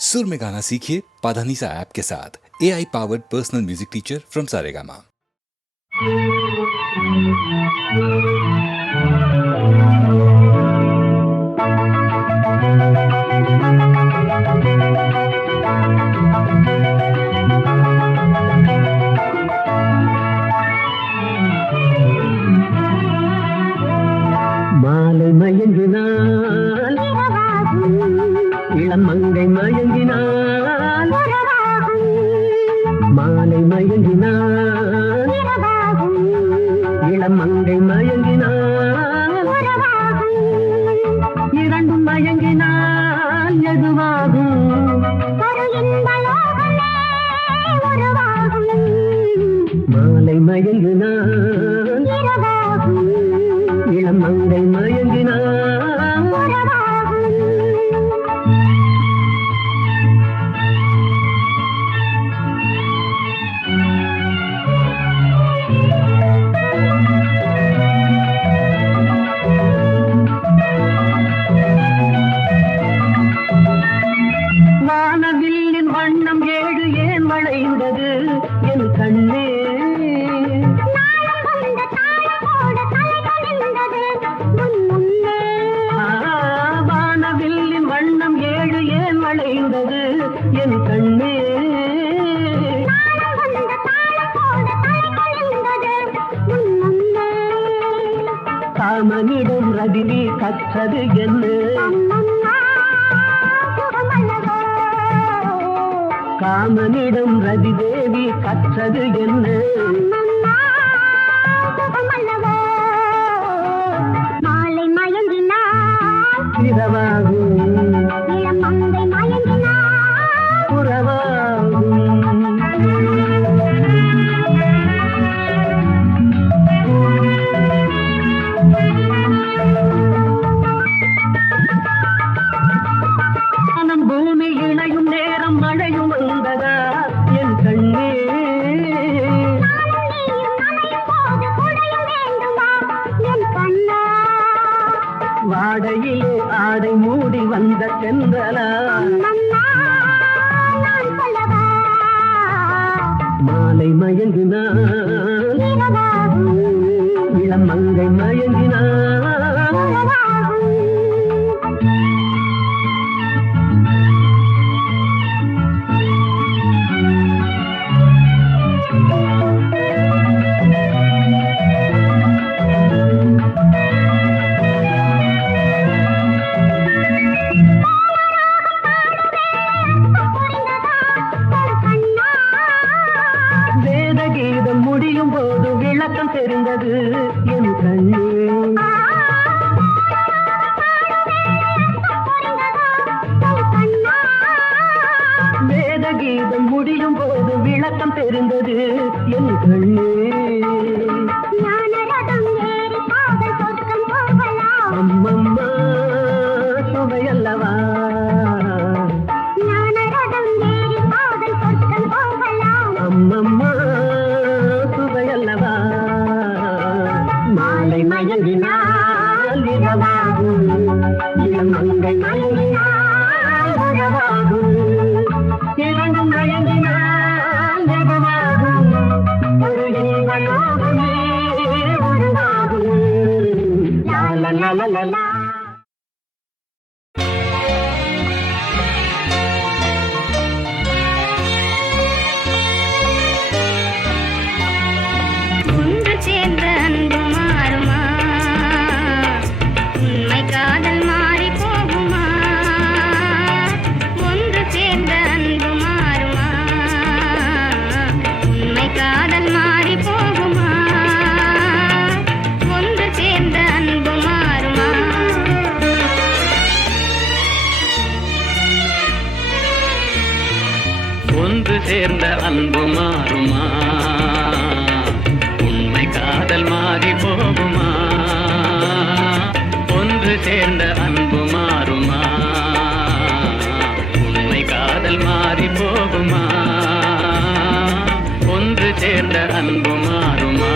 सुर में गाना सीखिए पाधानीसा ऐप के साथ। AI powered personal music teacher from Saregama. மாலை மயங்கினால் இளம் மங்கை மயங்கினால் மாலை மயங்கினால் இளம் மங்கை மயங்கினால் இரண்டும் மயங்கினால் எதுவாகும் மாலை மயங்கினால் இளம் மங்கை மயங்கினார். வானவில்லின் வண்ணம் ஏழு ஏன் வளைந்தது என் கண்ணே, வானவில்லின் வண்ணம் ஏழு ஏன் வளைந்தது என் கண்ணே, காமனிடம் ரதினி கற்றது என்ன, காமனிடம் ரதி தேவி கற்றது என்ன, மாலை மயங்கினார் இரவாகும் இளம் மங்கை மயங்கினார். உறவாகும். மனம் பூமி இணையும் நேரம் மழையும் வந்ததா என் கண்ணே, வாடையிலே ஆடை மூடி வந்த சென்றலா, மாலை மயங்கினார் இளம் மங்கை மயங்கினார். வேத கீதம் முடியும் போது விளக்கம் தெரிந்தது என் கண்ணே, வேத கீதம் முடியும் போது விளக்கம் தெரிந்தது என் கண்ணே, அம்மம்மா சுவையல்லவா, அம்மம்மா சுவையல்லவா, மாலை மயங்கினால் இரவாகும் இளம் மங்கை மயங்கினால் உறவாகும், இரண்டும் மயங்கினால் எதுவாகும் ஒரு இன்பலோகமே உருவாகும். லா லா லா லா லா. ஒன்று சேர்ந்த அன்பு மாறுமா, உண்மை காதல் மாறி போகுமா, ஒன்று சேர்ந்த அன்பு மாறுமா, உண்மை காதல் மாறி போகுமா, ஒன்று சேர்ந்த அன்பு மாறுமா. ஒன்று சேர்ந்த அன்பு மாறுமா, உண்மை காதல் மாறி போகுமா, ஒன்று சேர்ந்த அன்பு மாறுமா, உண்மை காதல் மாறி போகுமா, ஒன்று சேர்ந்த அன்பு மாறுமா.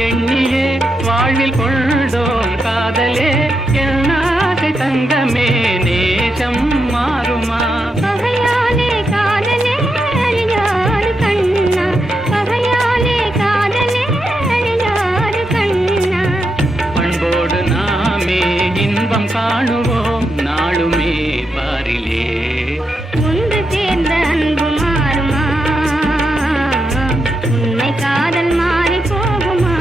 எண்ணியே வாழ்வில் கொண்டோம் காதலே என் ஆசை தங்கமே நேசம் மாறுமா பகையாலே காதலே அழியாது கண்ணா பகையாலே காதலே அழியாது கண்ணா பண்போடு நாமே இன்பம் காணுவோம் நாளுமே பாரிலே ஒன்று சேர்ந்த அன்பு மாறுமா உன்னை காதல் மாறி போகுமா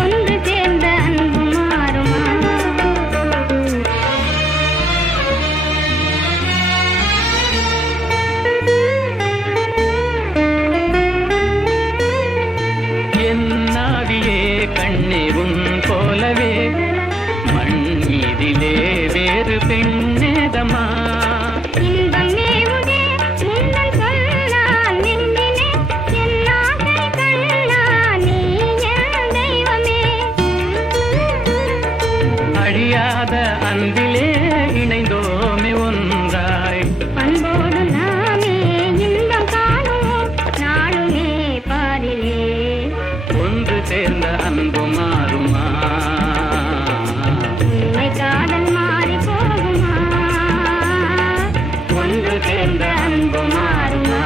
ஒன்று சேர்ந்த அன்பு மாறுமா என் நாவியே கண்ணே உன் போலவே மண் மீதிலே வேறு பெண்ணேதமா இன்பம் மேவுதே முன்னல் சொல்லால் நெஞ்சிலே என் ஆசை கண்ணா நீ என் தெய்வமே அழியாத அன்பிலே இணைந்தோமே ஒன்றாய் அன்போடு நாமே இன்பம் காணுவோம் நாளுமே பாரிலே ஒன்று சேர்ந்த அன்பு மாறுமா உன்னை காதல் மாறி போகுமா ஒன்று சேர்ந்த அன்பு மாறுமா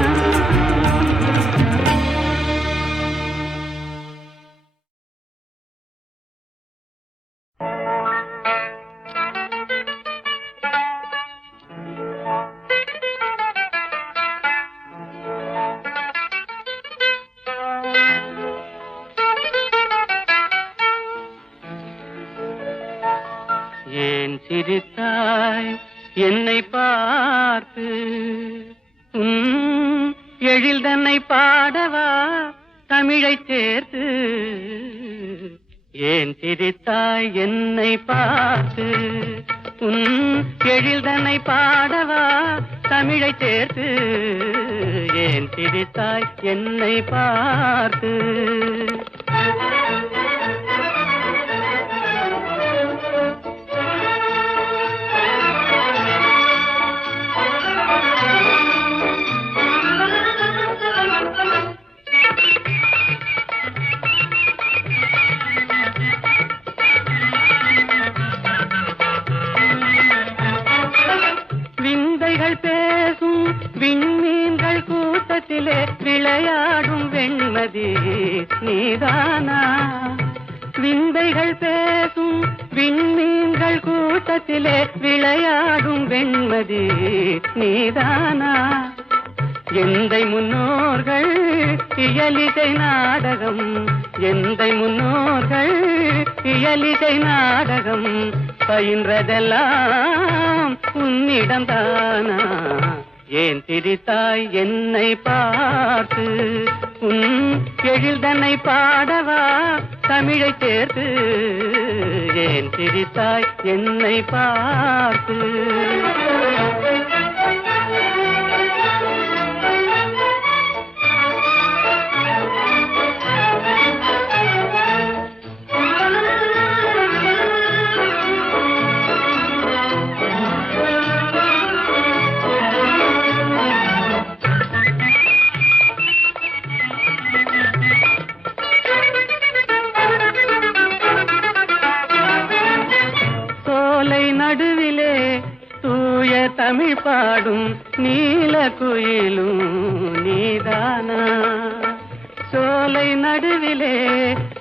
ஏன் சிரித்தாய் என்னை பார்த்து உன் எழில் தன்னை பாடவா தமிழை சேர்த்து ஏன் சிரித்தாய் என்னை பார்த்து உன் எழில் தன்னை பாடவா தமிழை சேர்த்து ஏன் சிரித்தாய் என்னை பார்த்து விந்தைகள் பேசும் விண்மீன்கள் கூட்டத்திலே விளையாடும் வெண்மதி நீதானா விந்தைகள் பேசும் விண்மீன்கள் கூட்டத்திலே விளையாடும் வெண்மதி நீதானா எந்தை முன்னோர்கள் இயலிசை நாடகம் எந்தை முன்னோர்கள் இயலிசை நாடகம் பயின்றதெல்லாம் உன்னிடம்தானா ஏன் சிரித்தாய் என்னை பார்த்து உன் எழில் தன்னை பாடவா தமிழை சேர்த்து ஏன் சிரித்தாய் என்னை பார்த்து நடுவிலே தூய தமிழ் பாடும் நீல குயிலும் நீதானா சோலை நடுவிலே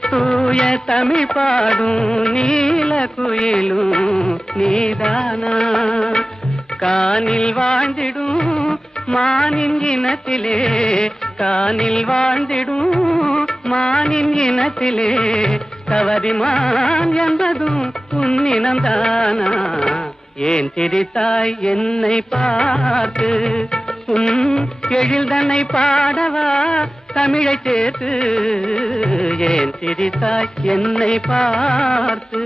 தூய தமிழ் பாடும் நீல குயிலும் நீதானா கானில் வாழ்ந்திடும் மானின் இனத்திலே கானில் வாழ்ந்திடும் மானின் இனத்திலே கவரிமான் என்பதும் உன்னினம்தானா ஏன் சிரித்தாய் என்னை பார்த்து உன் எழில் தன்னை பாடவா தமிழை சேர்த்து ஏன் சிரித்தாய் என்னை பார்த்து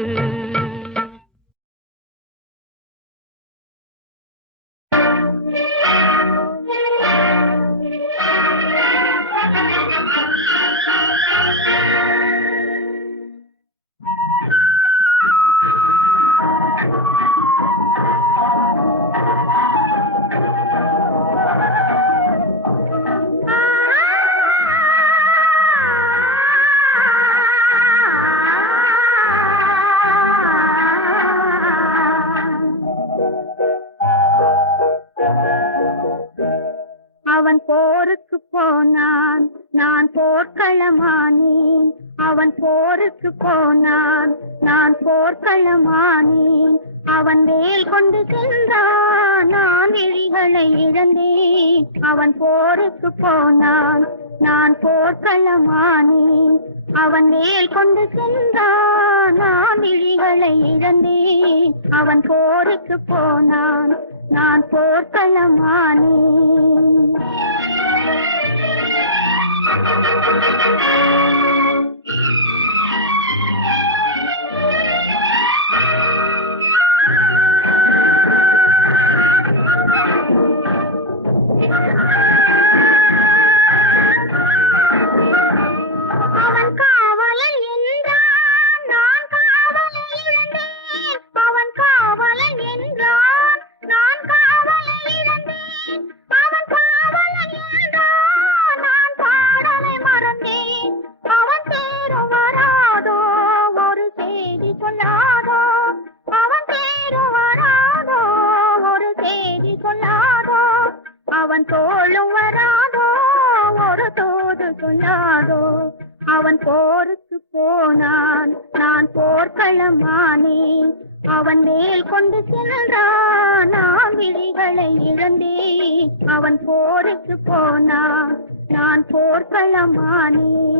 போனான், நான் போர்க்களமானேன். அவன் போருக்கு போனான், நான் போர்க்களமானேன். அவன் வேல் கொண்டு சென்றான், நான் விழிகளை இழந்தேன். அவன் போருக்கு போனான், நான் போர்க்களமானேன். அவன் வேல் கொண்டு சென்றான், நான் விழிகளை இழந்தேன். அவன் போருக்கு போனான், நான் போர்க்களமானேன். அவன் காவலன் என்றான், நான் காவலை இழந்தேன். அவன் காவலன் என்றான், நான் காவலை இழந்தேன். அவன் காவலன் என்றான், நான் பாடலை மறந்தேன். அவன் தேரும் வராதோ, ஒரு செய்தி சொல்லாதோ. அவன் தேரும் வராதோ, ஒரு செய்தி சொல்லாதோ. அவன் தோளும் வராதோ, ஒரு தூது சொல்லாதோ. அவன் போருக்கு போனான், நான் போர்க்களமானேன். அவன் வேல் கொண்டு சென்றான், நான் விழிகளை இழந்தேன். அவன் போருக்கு போனான், நான் போர்க்களமானேன்.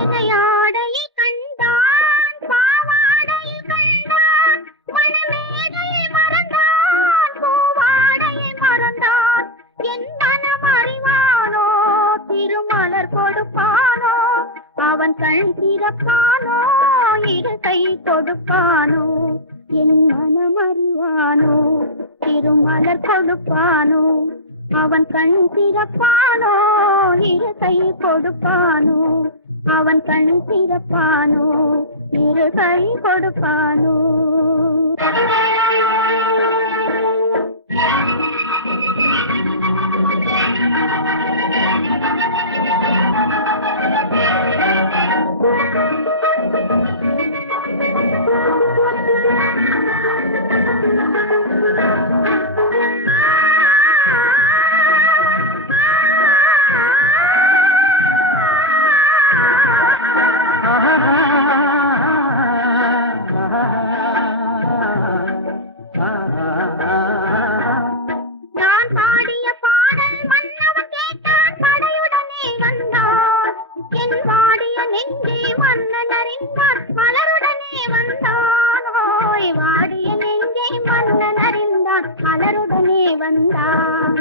இணையாடையை கண்டான், பாவாடையை கண்டான். மணமேடையை மறந்தான், பூவாடையை மறந்தான். என் மனம் அறிவானோ, திருமலர் கொடுப்பானோ. அவன் கண் திறப்பானோ, இரு கை கொடுப்பானோ. என் மனம் அறிவானோ, திருமலர் கொடுப்பானோ. அவன் கண் திறப்பானோ, இரு கை கொடுப்பானோ. அவன் கண் திறப்பானோ, இரு கை கொடுப்பானோ. நான் பாடிய பாடல் மன்னவன் கேட்டான், படையுடனே வந்தான். என் வாடிய நெஞ்சை மன்னன் அறிந்தான், மலருடனே வந்தான். ஓய், வாடிய நெஞ்சை மன்னன் அறிந்தான், மலருடனே வந்தான்.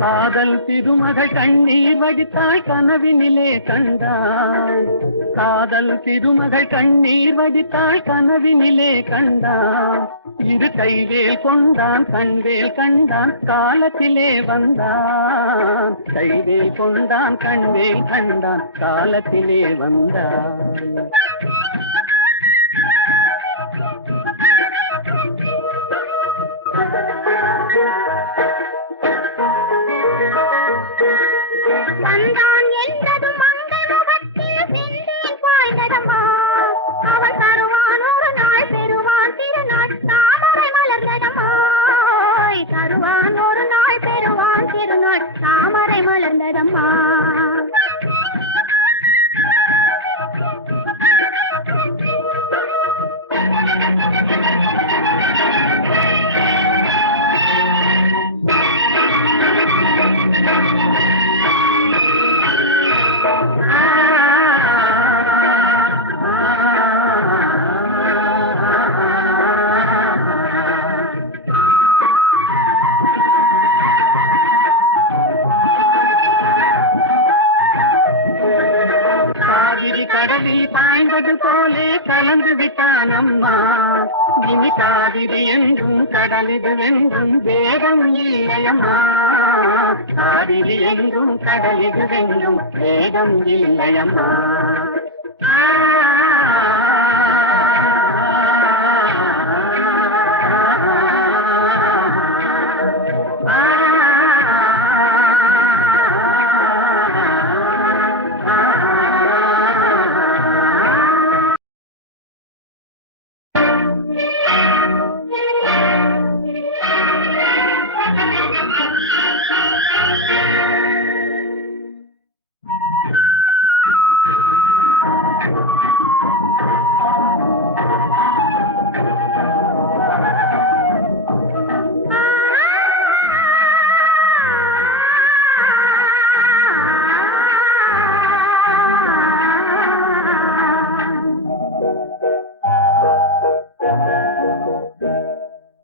காதல் திருமகள் கண்ணீர் வடித்தாள், கனவினிலே கண்டான். காதல் திருமகள் கண்ணீர் வடித்தாள், கனவினிலே கண்டான். இரு கைவேல் கொண்டான், கண்வேல் கண்டான், காலத்திலே வந்தான். கைவேல் கொண்டான், கண்வேல் கண்டான், காலத்திலே வந்தான். வந்தான் என்றதும் மங்கை முகத்தில் செந்தேன் பாய்ந்ததம்மா. அவன் தருவான் ஒரு நாள், பெறுவான் திருநாள், தாமரை மலர்ந்ததம்மா. தருவான் ஒரு நாள், பெறுவான் திருநாள், தாமரை மலர்ந்ததம்மா. கடலில் பாய்ந்தது போலே கலந்து விட்டான் அம்மா. இனி காவிரி என்றும் கடலிது வென்றும் வேதம் இல்லையம்மா. காவிரி என்றும் கடலிது வென்றும் வேதம் இல்லையம்மா.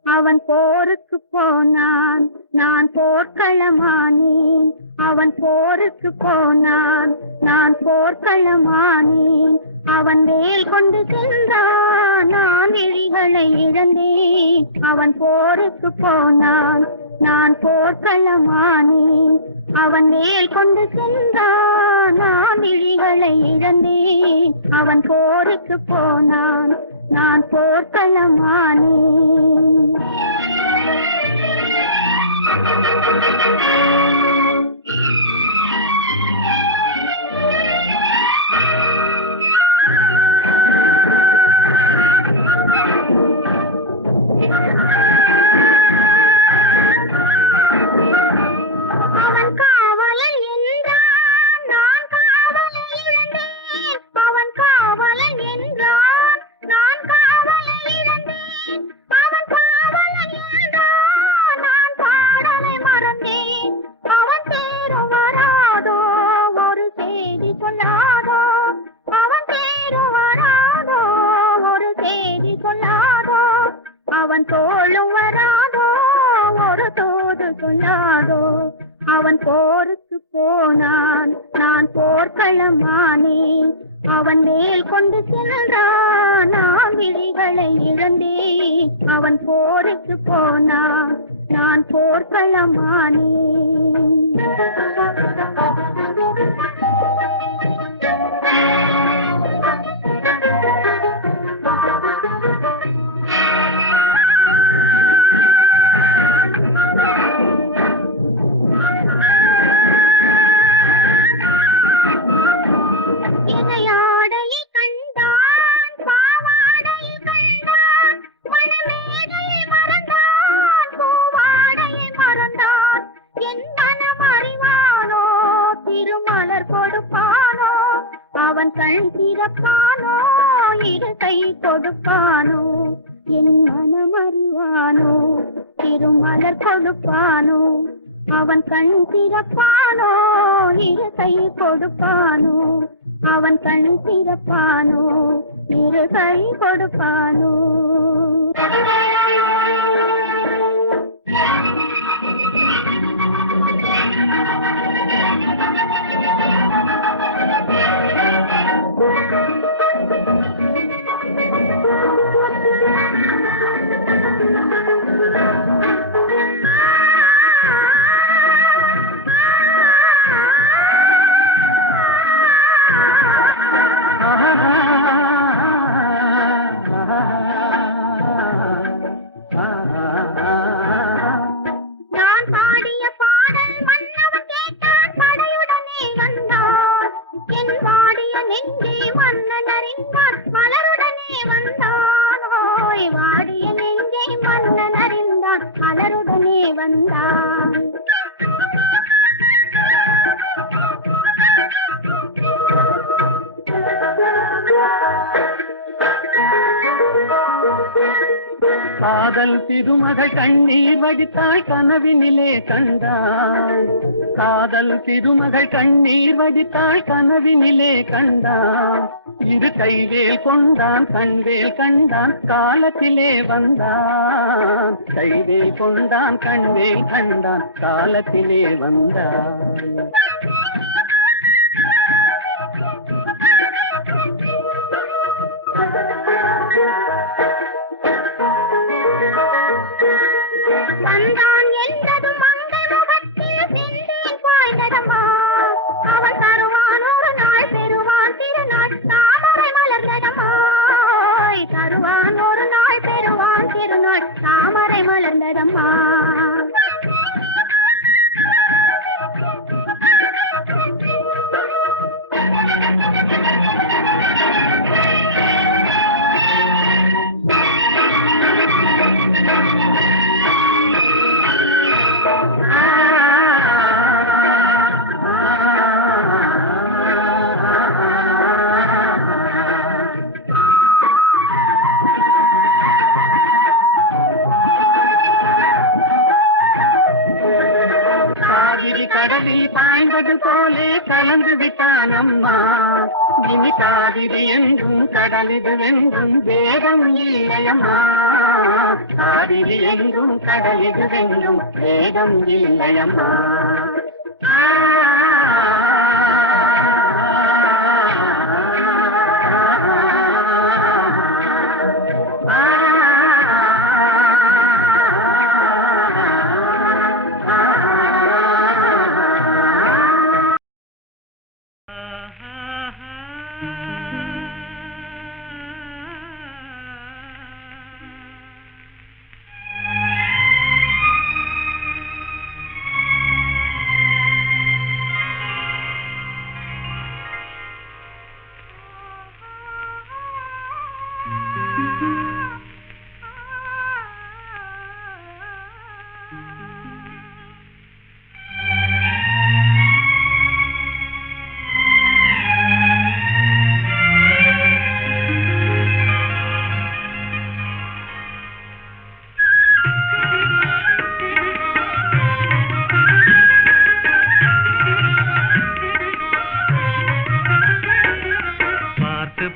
அவன் போருக்கு போனான், நான் போர்க்களமானேன். அவன் போருக்கு போனான், நான் போர்க்களமானேன். அவன் வேல் கொண்டு சென்றான், நான் விழிகளை இழந்தேன். அவன் போருக்கு போனான், நான் போர்க்களமானேன். அவன் வேல் கொண்டு சென்றான், நான் விழிகளை இழந்தேன். அவன் போருக்கு போனான், நான் போர்க்களமானேன். அவன் காவலன் என்றான், நான் காவலை இழந்தேன். அவன் காவலன் என்றான், நான் காவலை இழந்தேன். அவன் காவலன் என்றான், நான் பாடலை மறந்தேன். அவன் தேரும் வராதோ, ஒரு செய்தி சொல்லாதோ. அவன் தேரும் வராதோ, ஒரு செய்தி சொல்லாதோ. அவன் தோளும் வராதோ, ஒரு தூது சொல்லாதோ. அவன் போருக்கு போனான், நான் போர்க்களமானேன். அவன் வேல் கொண்டு சென்றான், நான் விழிகளை இழந்தேன். அவன் போருக்கு போனான், நான் போர்க்களமானேன். இணையாடையை கண்டான், பாவாடையை கண்டான். மணமேடையை மறந்தான், பூவாடையை மறந்தான். என் மனம் அறிவானோ, திருமலர் கொடுப்பானோ. அவன் கண் திறப்பானோ, இரு கை கொடுப்பானோ. என் மனம் அறிவானோ, திருமலர் கொடுப்பானோ. அவன் கண் திறப்பானோ, இரு கை கொடுப்பானோ. அவன் கண் திறப்பானோ, இரு கை கொடுப்பானோ. நான் பாடிய பாடல் மன்னவன் கேட்டான், படையுடனே வந்தான். என் வாடிய நெஞ்சை மன்னன் அறிந்தான், மலருடனே வந்தான். ஓய், வாடிய நெஞ்சை மன்னன் அறிந்தான், மலருடனே வந்தான். காதல் திருமகள் கண்ணீர் வடித்தாள் கனவினிலே கண்டாள். காதல் திருமகள் கண்ணீர் வடித்தாள் கனவினிலே கண்டான். இரு கைவேல் கொண்டான், கண்வேல் கண்டான், காலத்திலே வந்தான். கைவேல் கொண்டான், கண்வேல் கண்டான், காலத்திலே வந்தான். திருநாள் தாமரை மலர்ந்ததம்மா. கடலில் பாய்ந்தது போலே கலந்து விட்டான் அம்மா. இனி காவிரி என்றும் கடலிது என்றும் வேதம் இல்லையம்மா. காவிரி என்றும் கடலிது என்றும் வேதம் இல்லையம்மா.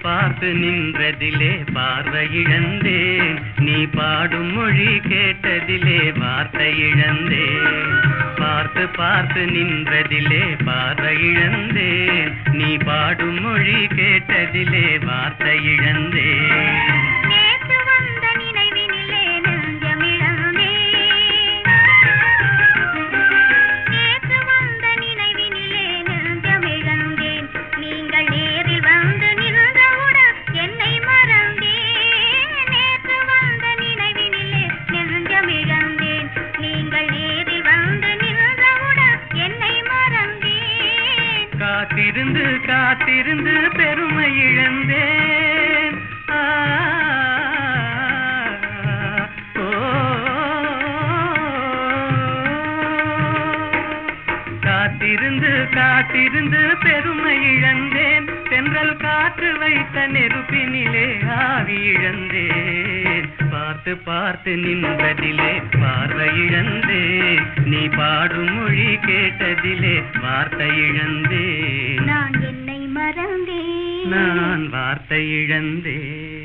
பார்த்து நின்றதிலே பார்வை இழந்தேன். நீ பாடும் மொழி கேட்டதிலே வார்த்தை இழந்தேன். பார்த்து பார்த்து நின்றதிலே பார்வை இழந்தேன். நீ பாடும் மொழி கேட்டதிலே வார்த்தை இழந்தேன். காத்திருந்து காத்திருந்து பெருமை இழந்தேன். காத்திருந்து காத்திருந்து பெருமை இழந்தேன். தென்றல் காற்று வைத்த நெருப்பினிலே ஆவி இழந்தேன். பார்த்து பார்த்து நின்றதிலே பார்வை இழந்தேன். நீ பாடும் மொழி கேட்டதிலே வார்த்தை இழந்தேன். நான் என்னை மறந்தேன். நான் வார்த்தை இழந்தேன்.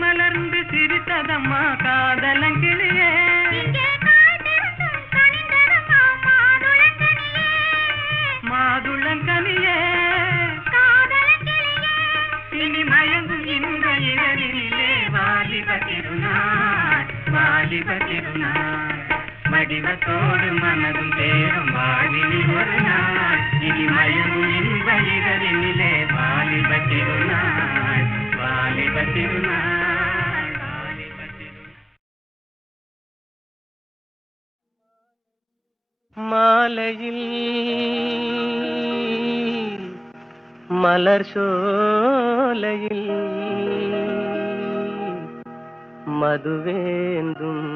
மலர்ந்து சிரித்ததம்மா காதலங்கிளியே. மாதுளங்கனியே இனி மயங்கும் இந்த இரவினிலே வாலிப திருநாள் வாலிப திருநாள். வடிவத்தோடு மனதும் தேரும் வாழ்வினி ஒரு நாள். இனி மயங்கும் இந்த இரவினிலே வாலிப திருநாள் வாலிப திருநாள். மாலையில் மலர் சோலையில் மதுவேந்தும்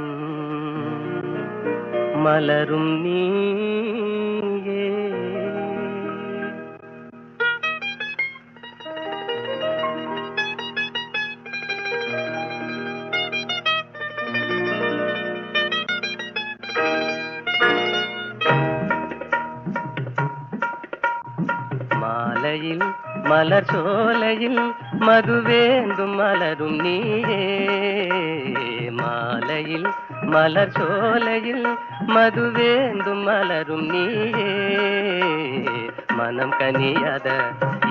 மலரும் நீயே. மலர் சோலையில் மதுவேந்தும் மலரும் நீயே மாலையில் மலர் சோலையில் மதுவேந்தும் மலரும் நீயே மனம் கனியாத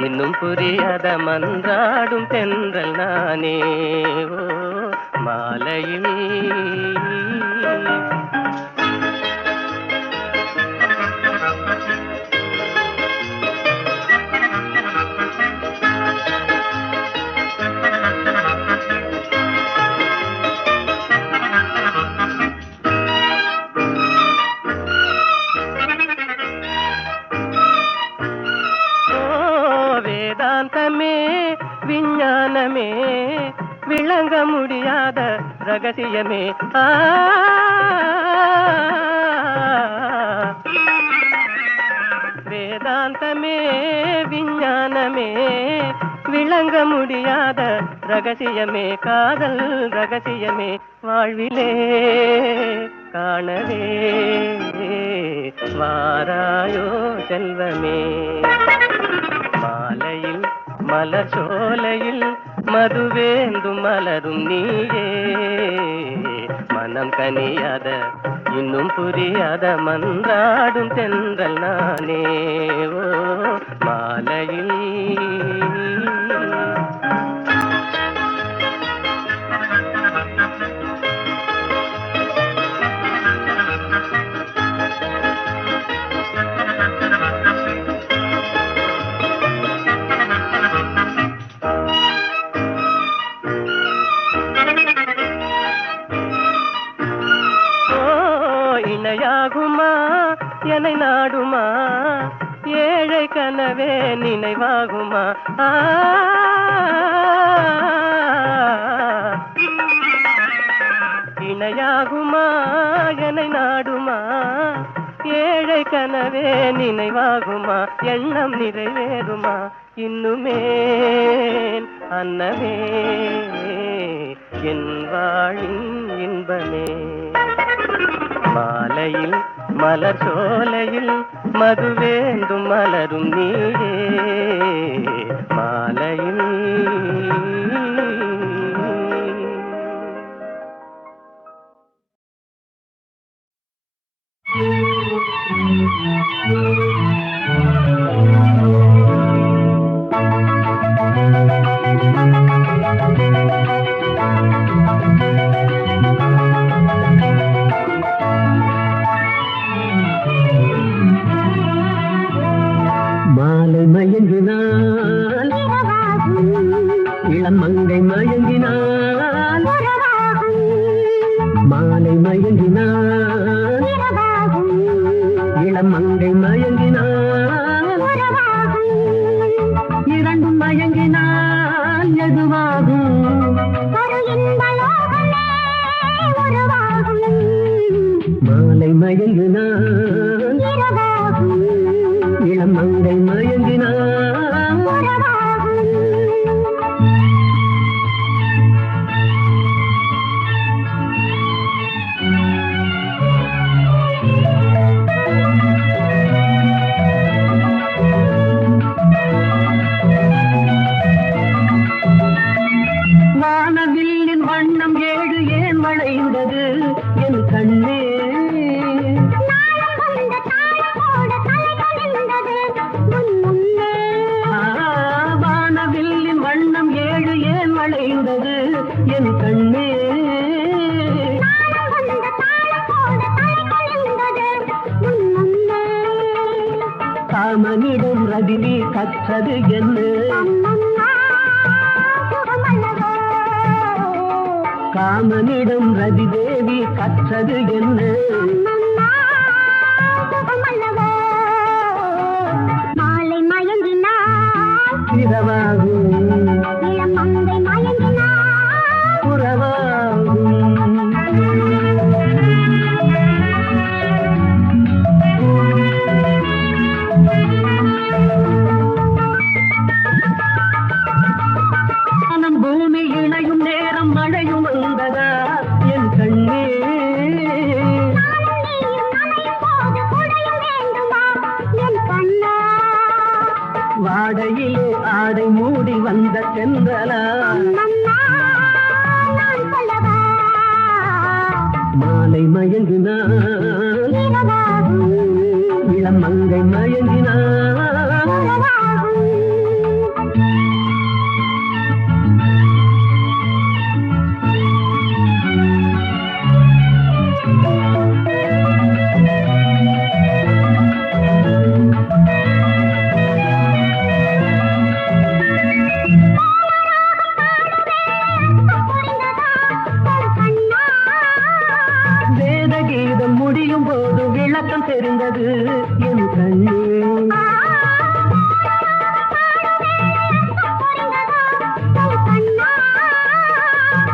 இன்னும் புரியாத மன்றாடும் தென்றல் நானே ஓ மாலையில் வேதாந்தமே விஞ்ஞானமே விளங்க முடியாத ரகசியமே வேதாந்தமே விஞ்ஞானமே விளங்க முடியாத ரகசியமே காதல் ரகசியமே வாழ்விலே காணவே வாராயோ செல்வமே மாலையில் மலர் சோலையில் மதுவேந்தும் மலரும் நீயே மனம் கனியாத இன்னும் புரியாத மன்றாடும் தென்றல் நானே ஓ மாலையில் இணையாகுமா என்னை நாடுமா ஏழை கனவே நினைவாகுமா இணையாகுமா என்னை நாடுமா ஏழை கனவே நினைவாகுமா எண்ணம் நிறைவேறுமா இன்னுமே அன்னமே என் வாழின் இன்பமே மாலையில் மலர் சோலையில் மதுவேந்தும் மலரும் நீயே மாலையில் மாலை மயங்கினால் இளம் மங்கை மயங்கினால் மாலை மயங்கினால் இளம் மங்கை மயங்கினால் இரண்டும் மயங்கினால் எதுவாகும் மாலை மயங்கினால் இளம் மங்கை மயங்கினால் வானவில்லின் வண்ணம் ஏழு ஏன் வளைந்தது என் கண்ணே வானவில்லின் வண்ணம் ஏழு ஏன் வளைந்தது என் கண்ணே காமனிடம் ரதினி கற்றது என்ன காமனிடம் ரதி தேவி கற்றது என்ன மாலை மயங்கினார் இரவாகும் இளம் மங்கை மயங்கினார் புறவாகும் பூமி இணையும் நேரம் மழையும் வந்ததா என் கண்ணே வாடையிலே ஆட மாலை மயங்கினாள் இளம் மங்கை மயங்கினாள் வேதகீதம் முடியும் போது விளக்கம் தெரிந்தது என் கண்ணே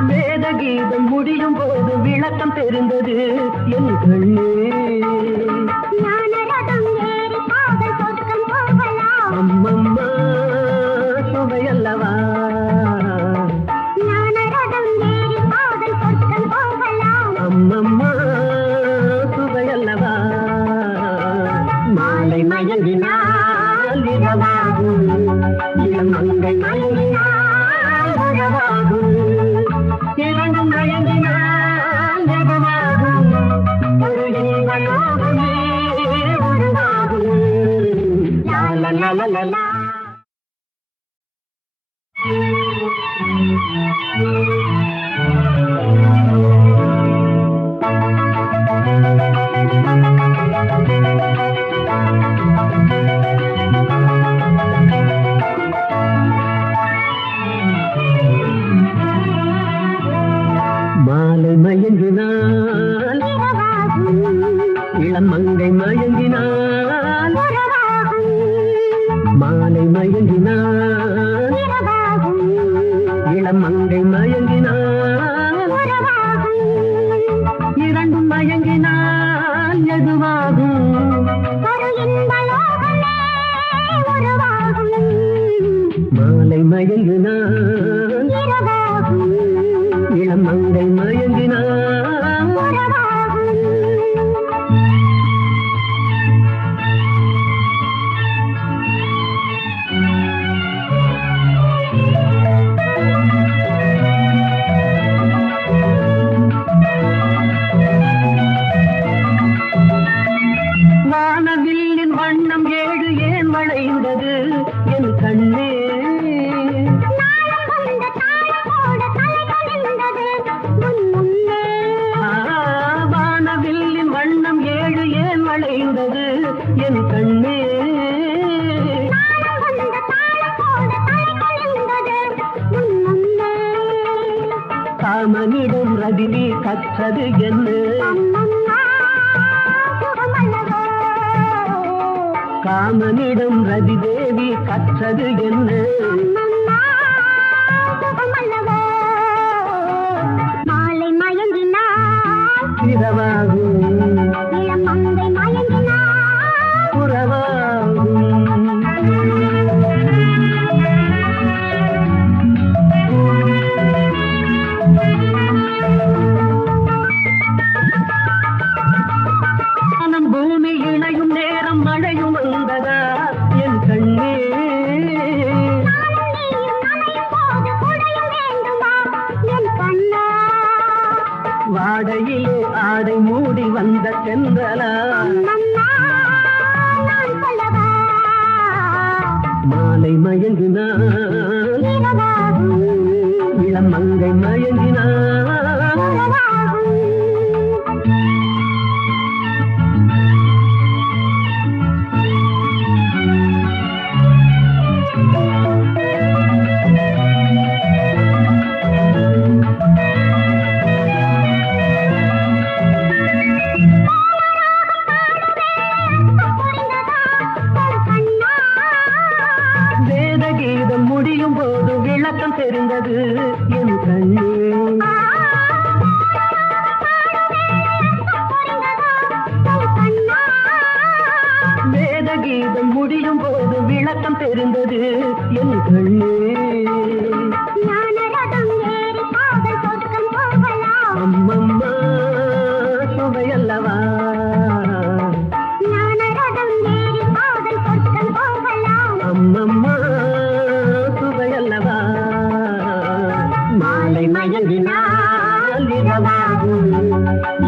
வேதகீதம் முடியும் போது விளக்கம் தெரிந்தது என் கண்ணே அம்மம்மா சுவையல்லவா அம்மம்மா சுவையல்லவா மாலை மயங்கினால் இரவாகும் இளம் மங்கை மயங்கினால் உறவாகும் இரண்டும் மயங்கினால் இரவாகும் ஒரு இன்ப லோகமே உருவாகும் லா லா லா லா லா லா. மாலை மயங்கினால் இளம் மங்கை மயங்கினால் மாலை மயங்கினால் இளம் மங்கை மயங்கினால் இரண்டும் மயங்கினால் எதுவாகும் மாலை மயங்கினால் இளம் மங்கை மயங்கினாள் வானவில்லின் வண்ணம் ஏழு ஏன் வளைந்தது என் கண்ணே வானவில்லின் வண்ணம் ஏழு ஏன் வளைந்தது என் கண்ணே காமனிடம் ரதினி கற்றது என்ன காமனிடம் ரதி தேவி கற்றது என்ன மாலை மயங்கினாள் இரவாகும் இளம் மங்கை மயங்கினாள் உறவாகும் மனம் பூமி இணையும் நேரம் மழையும் வந்ததா என் கண்ணே வாடையிலே ஆடை மூடி வந்த சென்றலா மாலை மயங்கினாள் இளம் மங்கை மயங்கினாள் வேதகீதம் முடியும் போது விளக்கம் தெரிந்தது என் கண்ணே வேதகீதம் முடியும் போது விளக்கம் தெரிந்தது என் கண்ணே அம்மம்மா சுவையல்லவா அம்மம்மா சுவையல்லவா மாலை மயங்கினாள் மயங்கினால் இரவாகும்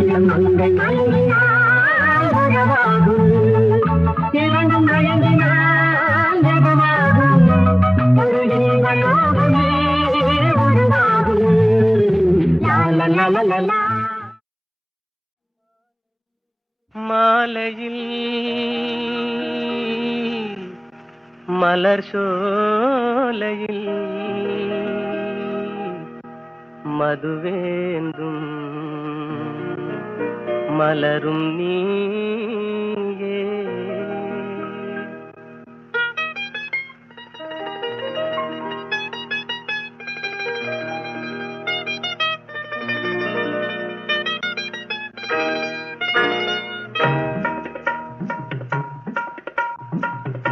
இளம் மங்கை மயங்கினால் உறவாகும் இரண்டும் மயங்கினால் ஜெகமாகும் ஒரு ஜீவனோகமே உருவாகும் லா லா லா லா லா. மாலையில் மலர் சோலையில் மதுவேந்தும் மலரும் நீயே.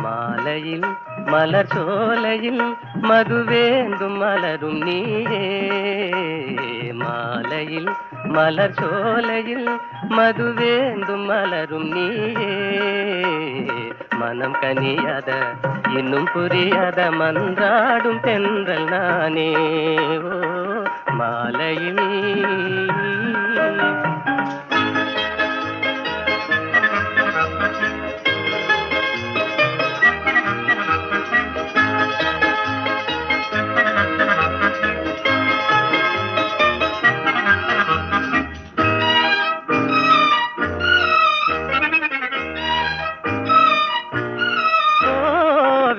மாலையில் மலர் சோலையில் மதுவேந்தும் மலரும் நீயே. மாலையில் மலர் சோலையில் மதுவேந்தும் மலரும் நீயே. மனம் கனியாத இன்னும் புரியாத மன்றாடும் தென்றல் நானே. ஓ மாலையில்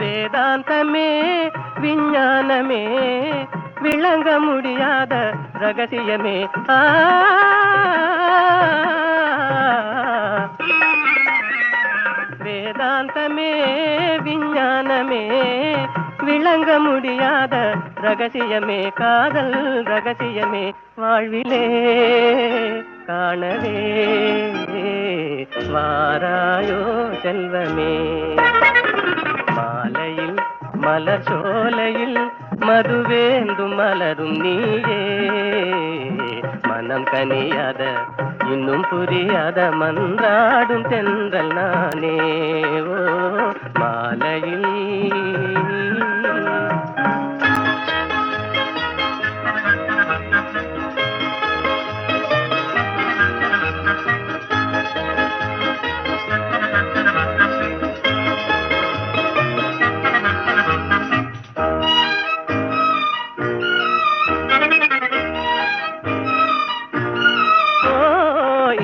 வேதாந்தமே விஞ்ஞானமே விளங்க முடியாத ரகசியமே. வேதாந்தமே விஞ்ஞானமே விளங்க முடியாத ரகசியமே. காதல் ரகசியமே வாழ்விலே காணவே வாராயோ செல்வமே. மாலையில் மலர் சோலையில் மதுவேந்தும் மலரும் நீயே. மனம் கனியாத இன்னும் புரியாத மன்றாடும் தென்றல் நானே. ஓ மாலையில்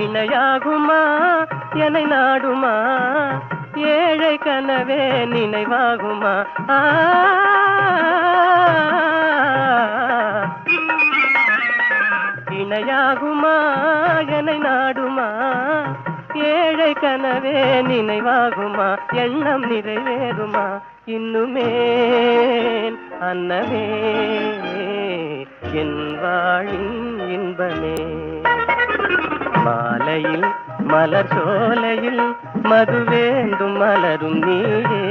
இணையாகுமா என்னை நாடுமா ஏழை கனவே நினைவாகுமா. இணையாகுமா என்னை நாடுமா ஏழை கனவே நினைவாகுமா. எண்ணம் நிறைவேறுமா இன்னுமே அன்னமே என் வாழின் இன்பமே. மாலையில் மலர் சோலையில் மதுவேந்தும் மலரும் நீயே.